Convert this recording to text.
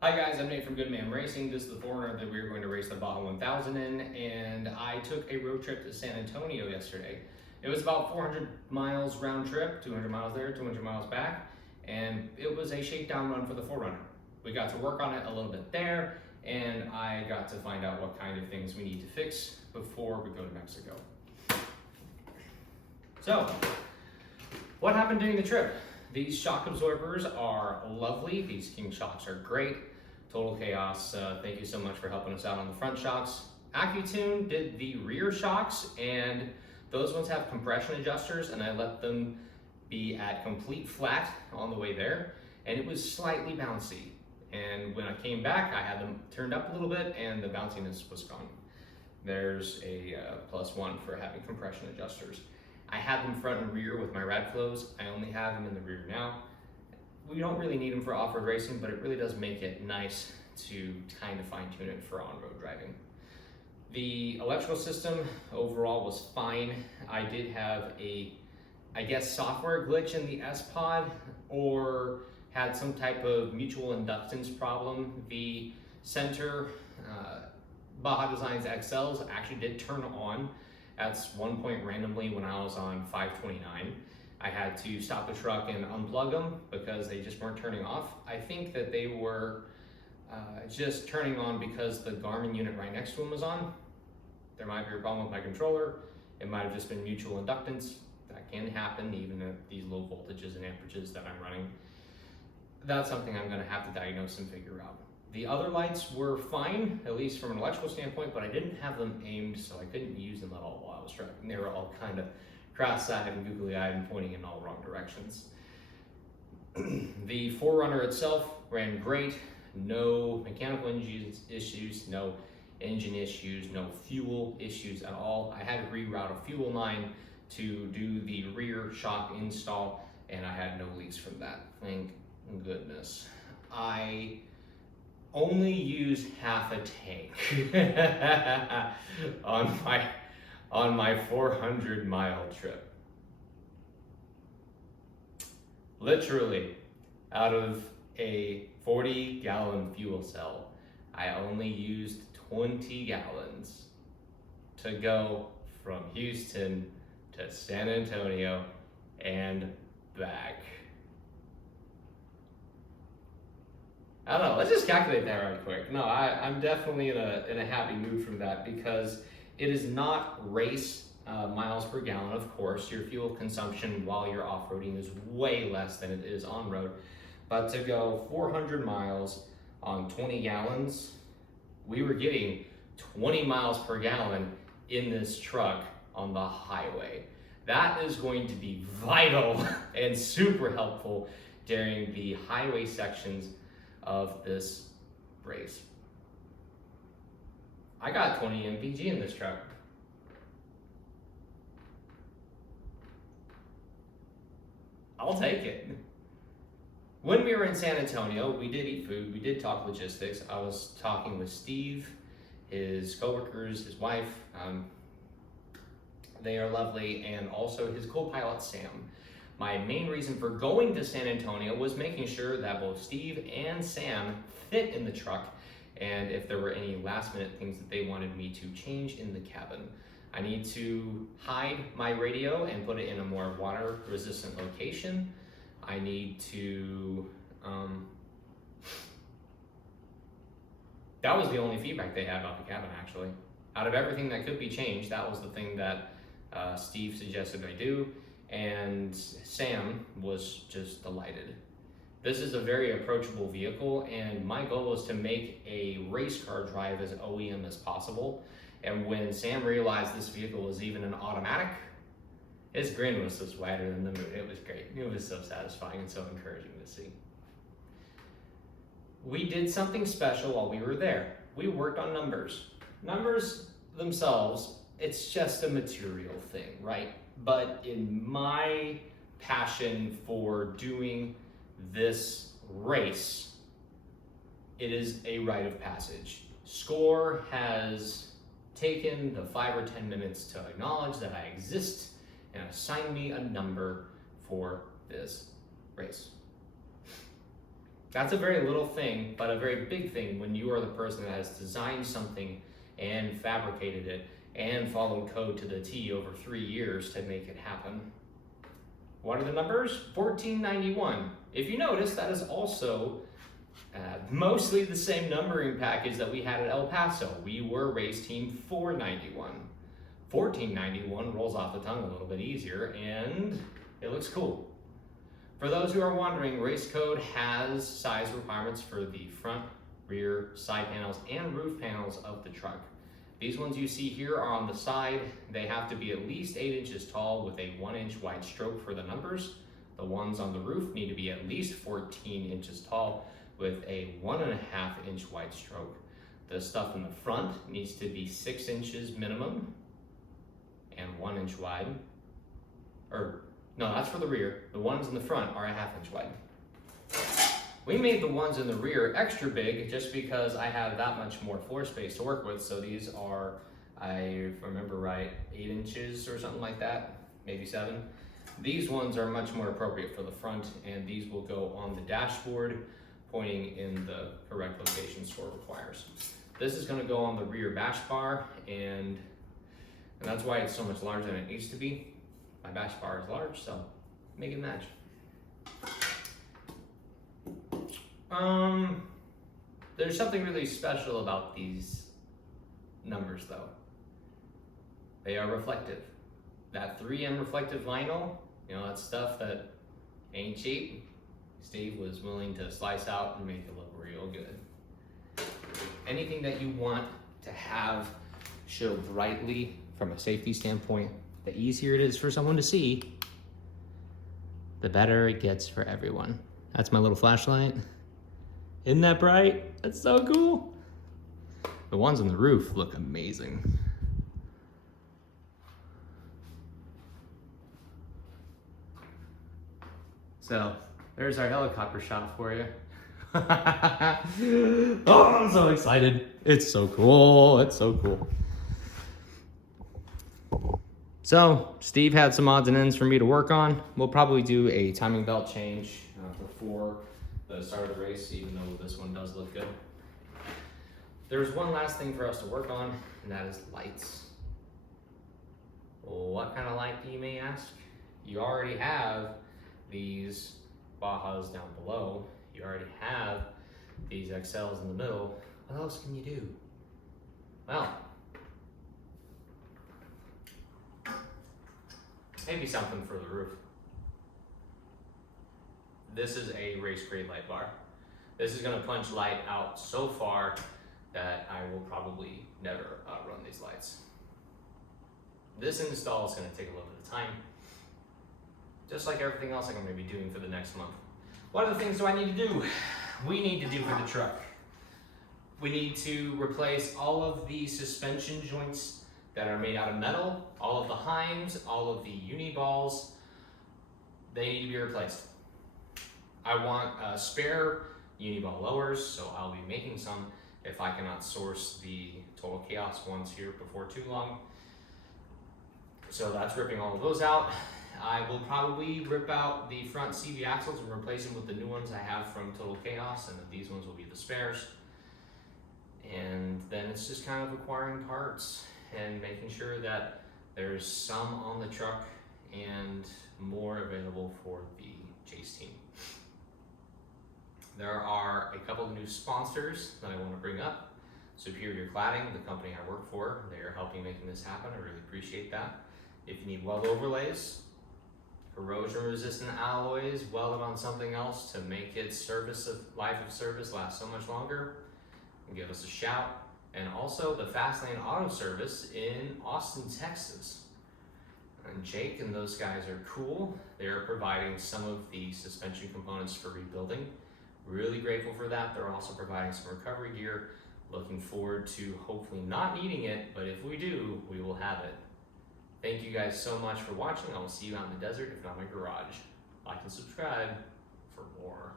Hi guys, I'm Nate from Good Man Racing. This is the 4Runner that we're going to race the Baja 1000 in, and I took a road trip to San Antonio yesterday. It was about 400 miles round trip, 200 miles there, 200 miles back, and it was a shakedown run for the 4Runner. We got to work on it a little bit there, and I got to find out what kind of things we need to fix before we go to Mexico. So, what happened during the trip? These shock absorbers are lovely. These King shocks are great. Total chaos. Thank you so much for helping us out on the front shocks. AccuTune did the rear shocks, and those ones have compression adjusters, and I let them be at complete flat on the way there, and it was slightly bouncy. And when I came back, I had them turned up a little bit, and the bounciness was gone. There's a +1 for having compression adjusters. I had them front and rear with my rad flows. I only have them in the rear now. We don't really need them for off-road racing, but it really does make it nice to kind of fine-tune it for on-road driving. The electrical system overall was fine. I did have a, I guess, software glitch in the S-Pod, or had some type of mutual inductance problem. The center Baja Designs XLs actually did turn on at one point randomly when I was on 529. I had to stop the truck and unplug them because they just weren't turning off. I think that they were just turning on because the Garmin unit right next to them was on. There might be a problem with my controller. It might have just been mutual inductance. That can happen even at these low voltages and amperages that I'm running. That's something I'm gonna have to diagnose and figure out. The other lights were fine, at least from an electrical standpoint, but I didn't have them aimed, so I couldn't use them at all while I was driving. They were all kind of cross-eyed and googly-eyed and pointing in all wrong directions. The 4Runner itself ran great. No mechanical issues, no engine issues, no fuel issues at all. I had to reroute a fuel line to do the rear shock install, and I had no leaks from that. Thank goodness. I only used half a tank on my 400-mile trip. Literally, out of a 40-gallon fuel cell, I only used 20 gallons to go from Houston to San Antonio and back. I don't know, let's just calculate that right quick. No, I'm definitely in a happy mood from that, because it is not race miles per gallon. Of course, your fuel consumption while you're off-roading is way less than it is on-road. But to go 400 miles on 20 gallons, we were getting 20 miles per gallon in this truck on the highway. That is going to be vital and super helpful during the highway sections of this race. I got 20 mpg in this truck. I'll take it. When we were in San Antonio, we did eat food, we did talk logistics. I was talking with Steve, his coworkers, his wife. They are lovely, and also his co-pilot, Sam. My main reason for going to San Antonio was making sure that both Steve and Sam fit in the truck, and if there were any last minute things that they wanted me to change in the cabin. I need to hide my radio and put it in a more water resistant location. I need to, that was the only feedback they had about the cabin, actually. Out of everything that could be changed, that was the thing that Steve suggested I do, and Sam was just delighted. This is a very approachable vehicle, and my goal is to make a race car drive as OEM as possible. And when Sam realized this vehicle was even an automatic, his grin was just wider than the moon. It was great. It was so satisfying and so encouraging to see. We did something special while we were there. We worked on numbers. Numbers themselves, it's just a material thing, right? But in my passion for doing this race, it is a rite of passage. SCORE has taken the 5 or 10 minutes to acknowledge that I exist and assign me a number for this race. That's a very little thing, but a very big thing when you are the person that has designed something and fabricated it and followed code to the T over 3 years to make it happen. What are the numbers? 1491. If you notice, that is also mostly the same numbering package that we had at El Paso. We were race team 491. 1491 rolls off the tongue a little bit easier, and it looks cool. For those who are wondering, race code has size requirements for the front, rear, side panels, and roof panels of the truck. These ones you see here are on the side. They have to be at least 8 inches tall with a 1-inch wide stroke for the numbers. The ones on the roof need to be at least 14 inches tall with a 1.5-inch wide stroke. The stuff in the front needs to be 6 inches minimum and 1 inch wide. No, that's for the rear. The ones in the front are a 1/2 inch wide. We made the ones in the rear extra big just because I have that much more floor space to work with. So these are, I remember right, 8 inches or something like that, maybe 7. These ones are much more appropriate for the front, and these will go on the dashboard, pointing in the correct location SOAR requires. This is going to go on the rear bash bar, and that's why it's so much larger than it needs to be. My bash bar is large, so make it match. There's something really special about these numbers though. They are reflective. That 3M reflective vinyl, you know, that stuff that ain't cheap, Steve was willing to slice out and make it look real good. Anything that you want to have show brightly from a safety standpoint, the easier it is for someone to see, the better it gets for everyone. That's my little flashlight. Isn't that bright? That's so cool. The ones on the roof look amazing. So there's our helicopter shot for you. Oh, I'm so excited. It's so cool. It's so cool. So Steve had some odds and ends for me to work on. We'll probably do a timing belt change before the start of the race, even though this one does look good. There's one last thing for us to work on, and that is lights. What kind of light, you may ask? You already have these Bajas down below. You already have these XLs in the middle. What else can you do? Well, maybe something for the roof. This is a race grade light bar. This is gonna punch light out so far that I will probably never run these lights. This install is gonna take a little bit of time, just like everything else I'm gonna be doing for the next month. What other things do I need to do? We need to do for the truck. We need to replace all of the suspension joints that are made out of metal, all of the heims, all of the uni balls. They need to be replaced. I want spare uni ball lowers, so I'll be making some if I cannot source the Total Chaos ones here before too long. So that's ripping all of those out. I will probably rip out the front CV axles and replace them with the new ones I have from Total Chaos, and then these ones will be the spares. And then it's just kind of acquiring parts and making sure that there's some on the truck and more available for the Chase team. There are a couple of new sponsors that I want to bring up. Superior Cladding, the company I work for, they are helping making this happen. I really appreciate that. If you need weld overlays, corrosion resistant alloys welded on something else to make its life of service last so much longer, give us a shout. And also the Fastlane Auto Service in Austin, Texas. And Jake and those guys are cool. They're providing some of the suspension components for rebuilding. Really grateful for that. They're also providing some recovery gear. Looking forward to hopefully not needing it, but if we do, we will have it. Thank you guys so much for watching. I will see you out in the desert, if not my garage. Like and subscribe for more.